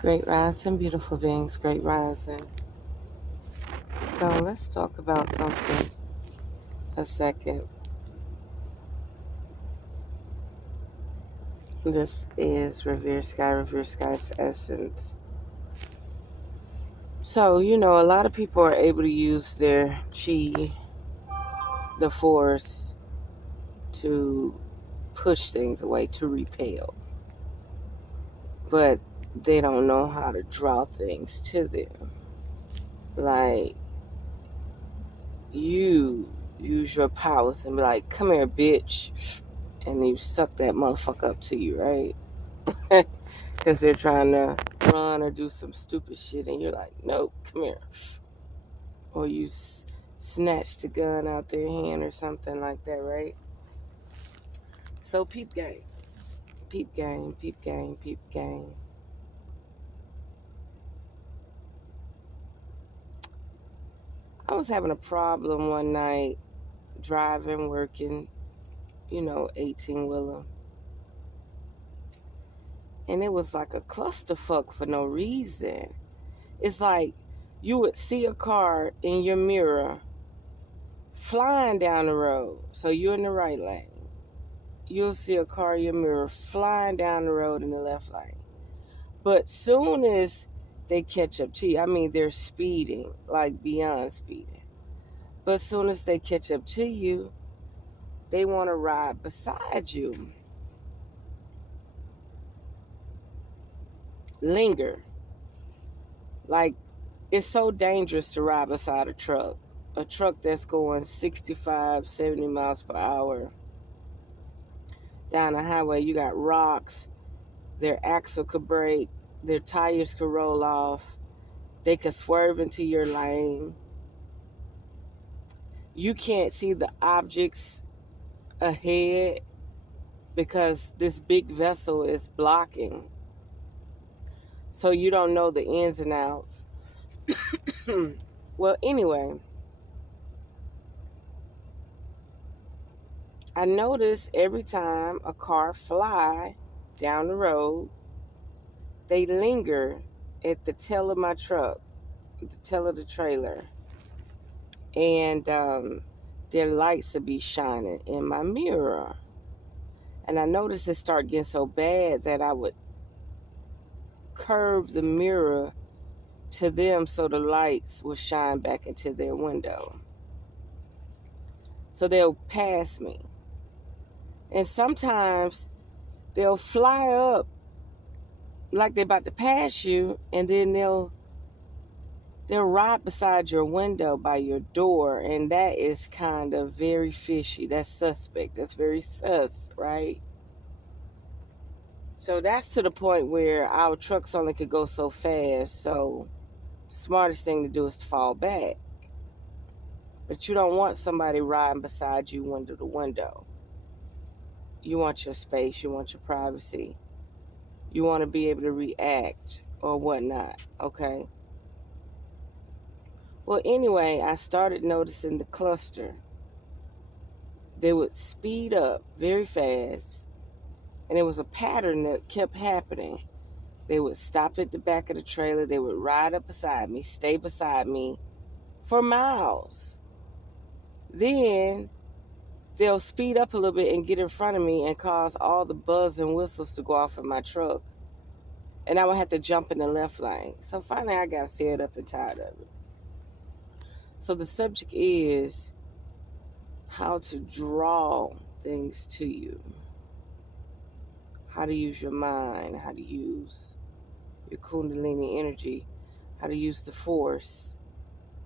Great rising, beautiful beings, great rising. So let's talk about something a second. This is revereskye's essence. So, a lot of people are able to use their chi, the force, to push things away, to repel. But they don't know how to draw things to them. Like, you use your powers and be like, come here, bitch. And you suck that motherfucker up to you, right? Because they're trying to run or do some stupid shit, and you're like, nope, come here. Or you snatch the gun out their hand or something like that, right? So peep game. Peep game, peep game, peep game. I was having a problem one night driving, working, 18-wheeler. And it was like a clusterfuck for no reason. It's like you would see a car in your mirror flying down the road. So you're in the right lane. You'll see a car in your mirror flying down the road in the left lane. But soon as they catch up to you, I mean, they're speeding, like beyond speeding. But soon as they catch up to you, they want to ride beside you. Linger. Like, it's so dangerous to ride beside a truck. A truck that's going 65, 70 miles per hour down the highway. You got rocks. Their axle could break. Their tires could roll off. They could swerve into your lane. You can't see the objects ahead because this big vessel is blocking. So you don't know the ins and outs. Well, anyway, I notice every time a car fly down the road, they linger at the tail of my truck, the tail of the trailer. And their lights will be shining in my mirror. And I noticed it started getting so bad that I would curve the mirror to them so the lights will shine back into their window. So they'll pass me. And sometimes they'll fly up like they're about to pass you, and then they'll ride beside your window by your door, and that is kind of very fishy. That's suspect. That's very sus, right? So that's to the point where our trucks only could go so fast, so smartest thing to do is to fall back. But you don't want somebody riding beside you window to window. You want your space, you want your privacy. You want to be able to react or whatnot, okay? Well, anyway, I started noticing the cluster. They would speed up very fast, and it was a pattern that kept happening. They would stop at the back of the trailer. They would ride up beside me, stay beside me for miles. Then they'll speed up a little bit and get in front of me and cause all the buzz and whistles to go off in my truck. And I would have to jump in the left lane. So finally I got fed up and tired of it. So the subject is how to draw things to you. How to use your mind, how to use your kundalini energy, how to use the force,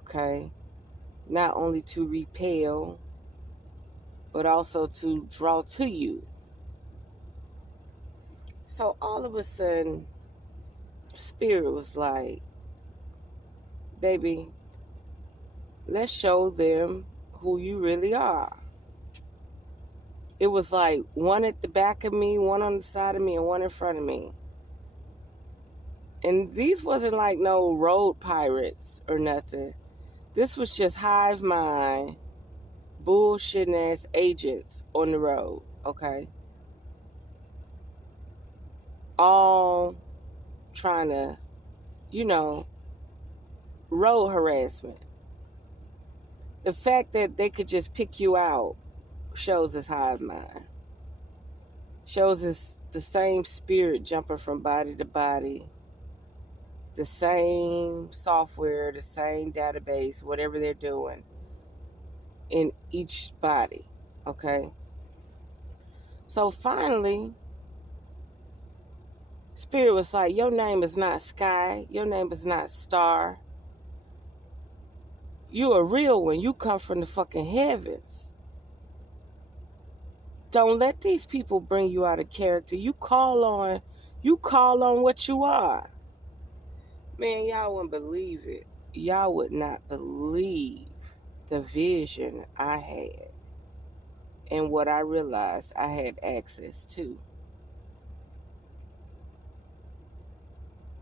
okay? Not only to repel, but also to draw to you. So all of a sudden, Spirit was like, baby, let's show them who you really are. It was like one at the back of me, one on the side of me, and one in front of me. And these wasn't like no road pirates or nothing. This was just hive mind, bullshitting ass agents on the road, okay? All trying to, road harassment. The fact that they could just pick you out shows us hive mind. Shows us the same spirit jumping from body to body, the same software, the same database, whatever they're doing in each body, okay? So finally, Spirit was like, your name is not Skye, your name is not Star. You a real one, you come from the fucking heavens. Don't let these people bring you out of character. You call on what you are. Man, y'all wouldn't believe it. Y'all would not believe the vision I had and what I realized I had access to.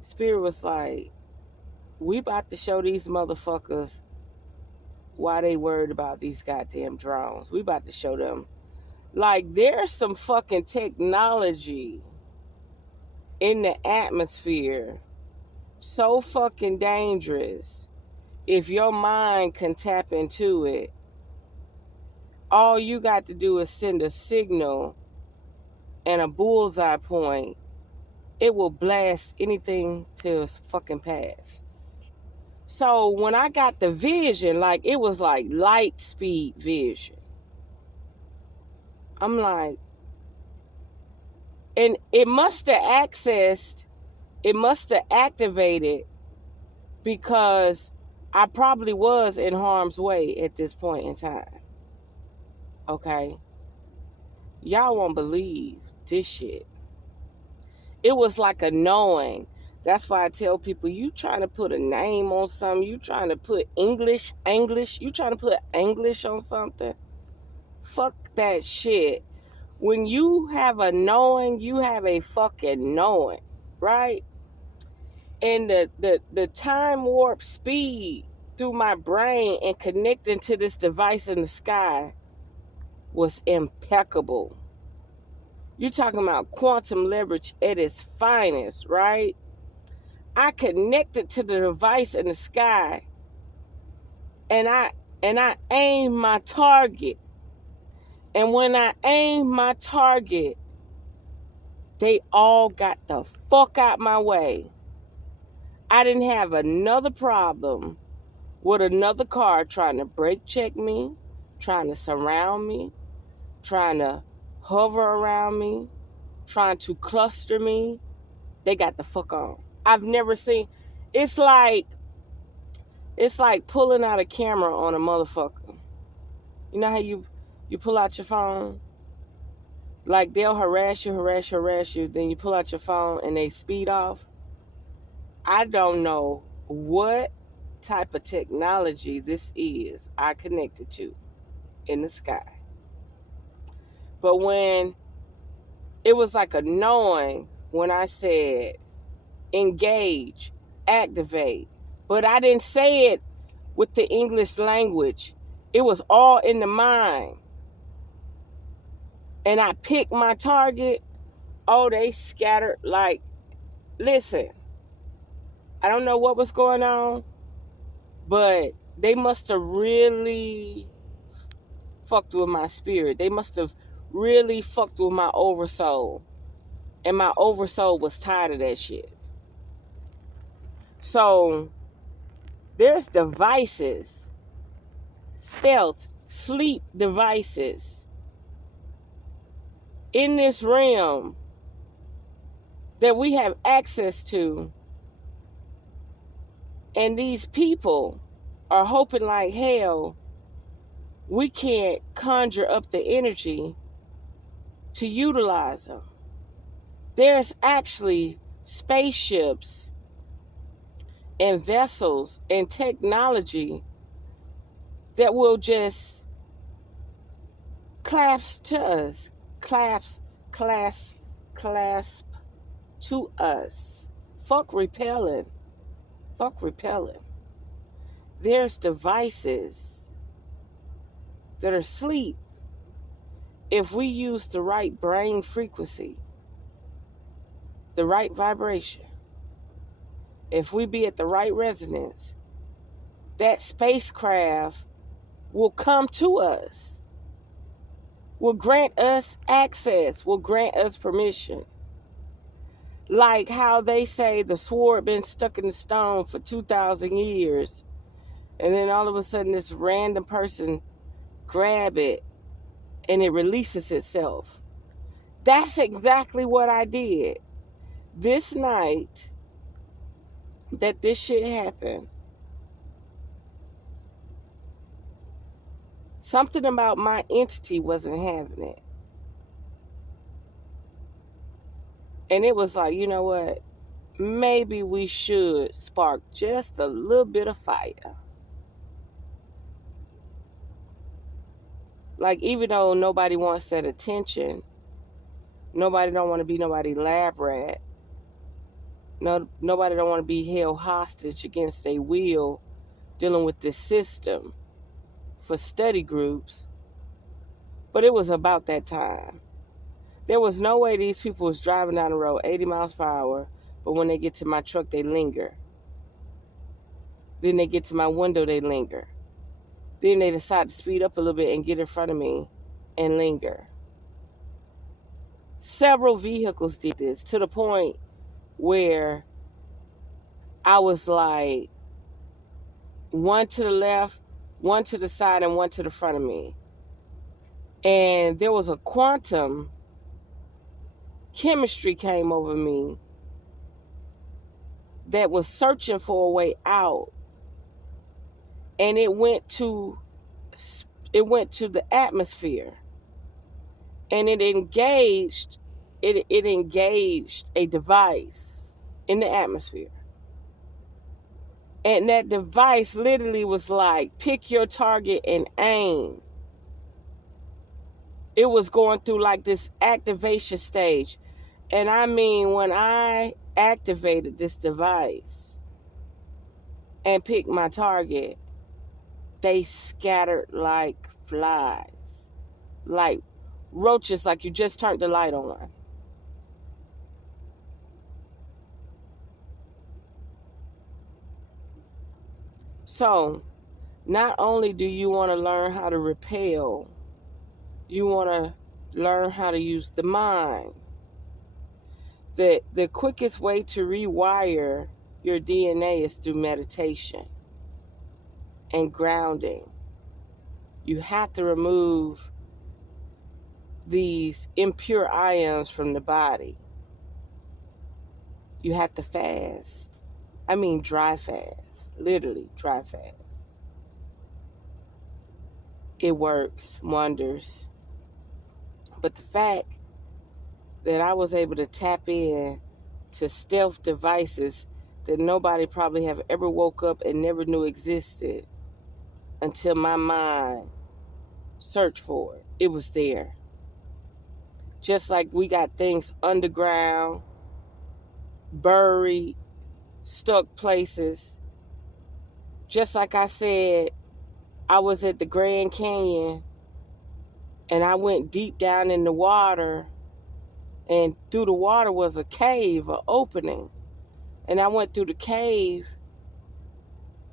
Spirit was like, we about to show these motherfuckers why they worried about these goddamn drones. We about to show them. Like, there's some fucking technology in the atmosphere so fucking dangerous. If your mind can tap into it, all you got to do is send a signal and a bullseye point. It will blast anything to its fucking pass. So when I got the vision, like, it was like light speed vision. I'm like, and it must have activated because I probably was in harm's way at this point in time. Okay? Y'all won't believe this shit. It was like a knowing. That's why I tell people, you trying to put a name on something, you trying to put English, you trying to put English on something. Fuck that shit. When you have a knowing, you have a fucking knowing, right? And the time warp speed through my brain and connecting to this device in the sky was impeccable. You're talking about quantum leverage at its finest, right? I connected to the device in the sky, and I aimed my target. And when I aimed my target, they all got the fuck out my way. I didn't have another problem with another car trying to brake check me, trying to surround me, trying to hover around me, trying to cluster me. They got the fuck on. I've never seen. It's like pulling out a camera on a motherfucker. You know how you pull out your phone? Like, they'll harass you, then you pull out your phone and they speed off. I don't know what type of technology this is I connected to in the sky. But when it was like a knowing when I said engage, activate, but I didn't say it with the English language. It was all in the mind. And I picked my target. Oh, they scattered. Like, listen, I don't know what was going on, but they must have really fucked with my spirit. They must have really fucked with my oversoul. And my oversoul was tired of that shit. So, there's devices, stealth, sleep devices in this realm that we have access to. And these people are hoping like hell we can't conjure up the energy to utilize them. There's actually spaceships and vessels and technology that will just clasp to us, clasp to us. Fuck repelling. There's devices that are asleep if we use the right brain frequency, the right vibration. if we be at the right resonance, that spacecraft will come to us, will grant us access, will grant us permission. Like how they say the sword been stuck in the stone for 2,000 years, and then all of a sudden this random person grab it and it releases itself. That's exactly what I did. This night that this shit happened, something about my entity wasn't having it. And it was like, you know what? Maybe we should spark just a little bit of fire. Like, even though nobody wants that attention, nobody don't want to be nobody lab rat. No, nobody don't want to be held hostage against their will dealing with this system for study groups. But it was about that time. There was no way these people was driving down the road 80 miles per hour, but when they get to my truck, they linger. Then they get to my window, they linger. Then they decide to speed up a little bit and get in front of me and linger. Several vehicles did this to the point where I was like, one to the left, one to the side, and one to the front of me. And there was a quantum chemistry came over me that was searching for a way out. And it went to the atmosphere. And it engaged a device in the atmosphere. And that device literally was like, pick your target and aim. It was going through like this activation stage. And I mean, when I activated this device and picked my target, they scattered like flies, like roaches, like you just turned the light on. So, not only do you want to learn how to repel, you want to learn how to use the mind. The quickest way to rewire your DNA is through meditation and grounding. You have to remove these impure ions from the body. You have to fast. I mean dry fast. Literally dry fast. It works wonders. But the fact that I was able to tap in to stealth devices that nobody probably have ever woke up and never knew existed until my mind searched for it. It was there. Just like we got things underground, buried, stuck places. Just like I said, I was at the Grand Canyon and I went deep down in the water, and through the water was a cave, an opening. And I went through the cave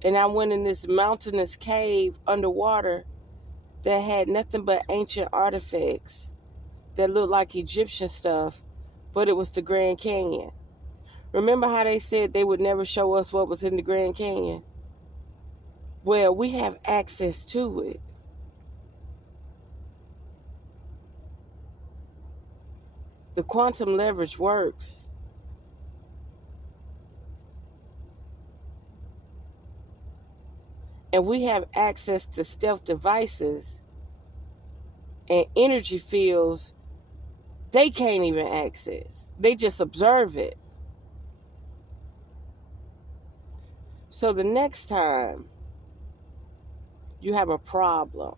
and I went in this mountainous cave underwater that had nothing but ancient artifacts that looked like Egyptian stuff, but it was the Grand Canyon. Remember how they said they would never show us what was in the Grand Canyon? Well, we have access to it. The quantum leverage works. And we have access to stealth devices and energy fields they can't even access. They just observe it. So the next time you have a problem,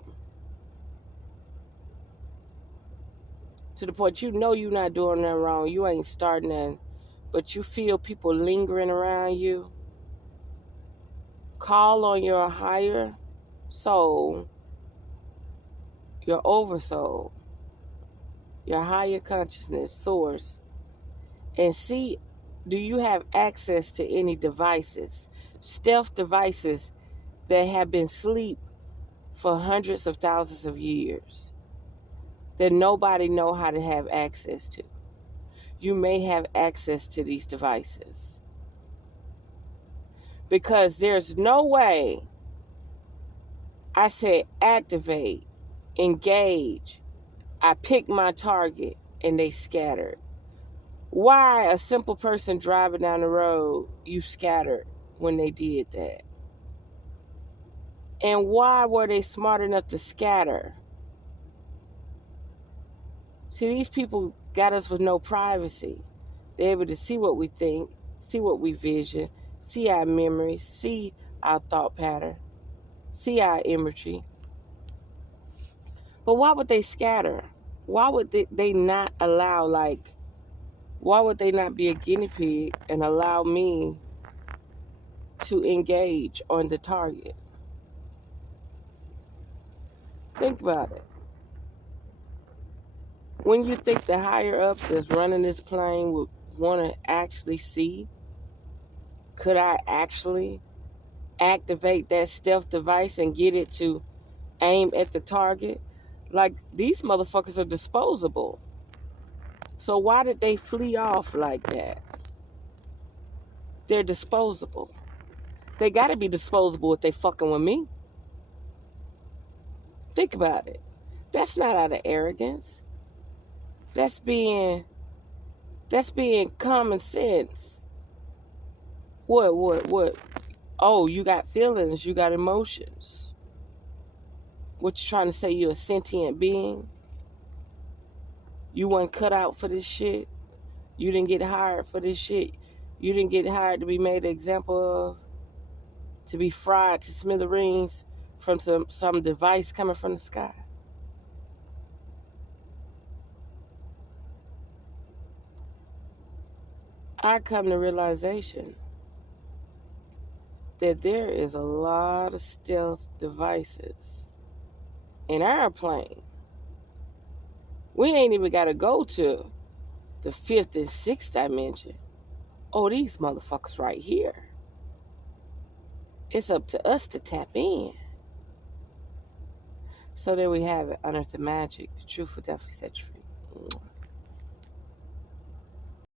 to the point you know you're not doing nothing wrong, you ain't starting nothing, but you feel people lingering around you, call on your higher soul, your oversoul, your higher consciousness source, and see do you have access to any devices, stealth devices that have been asleep for hundreds of thousands of years that nobody know how to have access to? You may have access to these devices because there's no way I said activate, engage, I picked my target and they scattered. Why a simple person driving down the road, you scattered when they did that? And why were they smart enough to scatter? See, these people got us with no privacy. They're able to see what we think, see what we vision, see our memories, see our thought pattern, see our imagery. But why would they scatter? Why would they not allow, like, why would they not be a guinea pig and allow me to engage on the target? Think about it. When you think the higher ups that's running this plane would want to actually see, could I actually activate that stealth device and get it to aim at the target? Like, these motherfuckers are disposable. So why did they flee off like that? They're disposable. They gotta be disposable if they fucking with me. Think about it. That's not out of arrogance. That's being common sense. What? Oh, you got feelings, you got emotions. What you trying to say, you a sentient being? You weren't cut out for this shit? You didn't get hired for this shit? You didn't get hired to be made an example of? To be fried to smithereens from some device coming from the sky? I come to realization that there is a lot of stealth devices in our plane. We ain't even got to go to the 5th and 6th dimension. Oh, these motherfuckers right here. It's up to us to tap in. So there we have it. Unearth the magic. The truth will definitely set you free.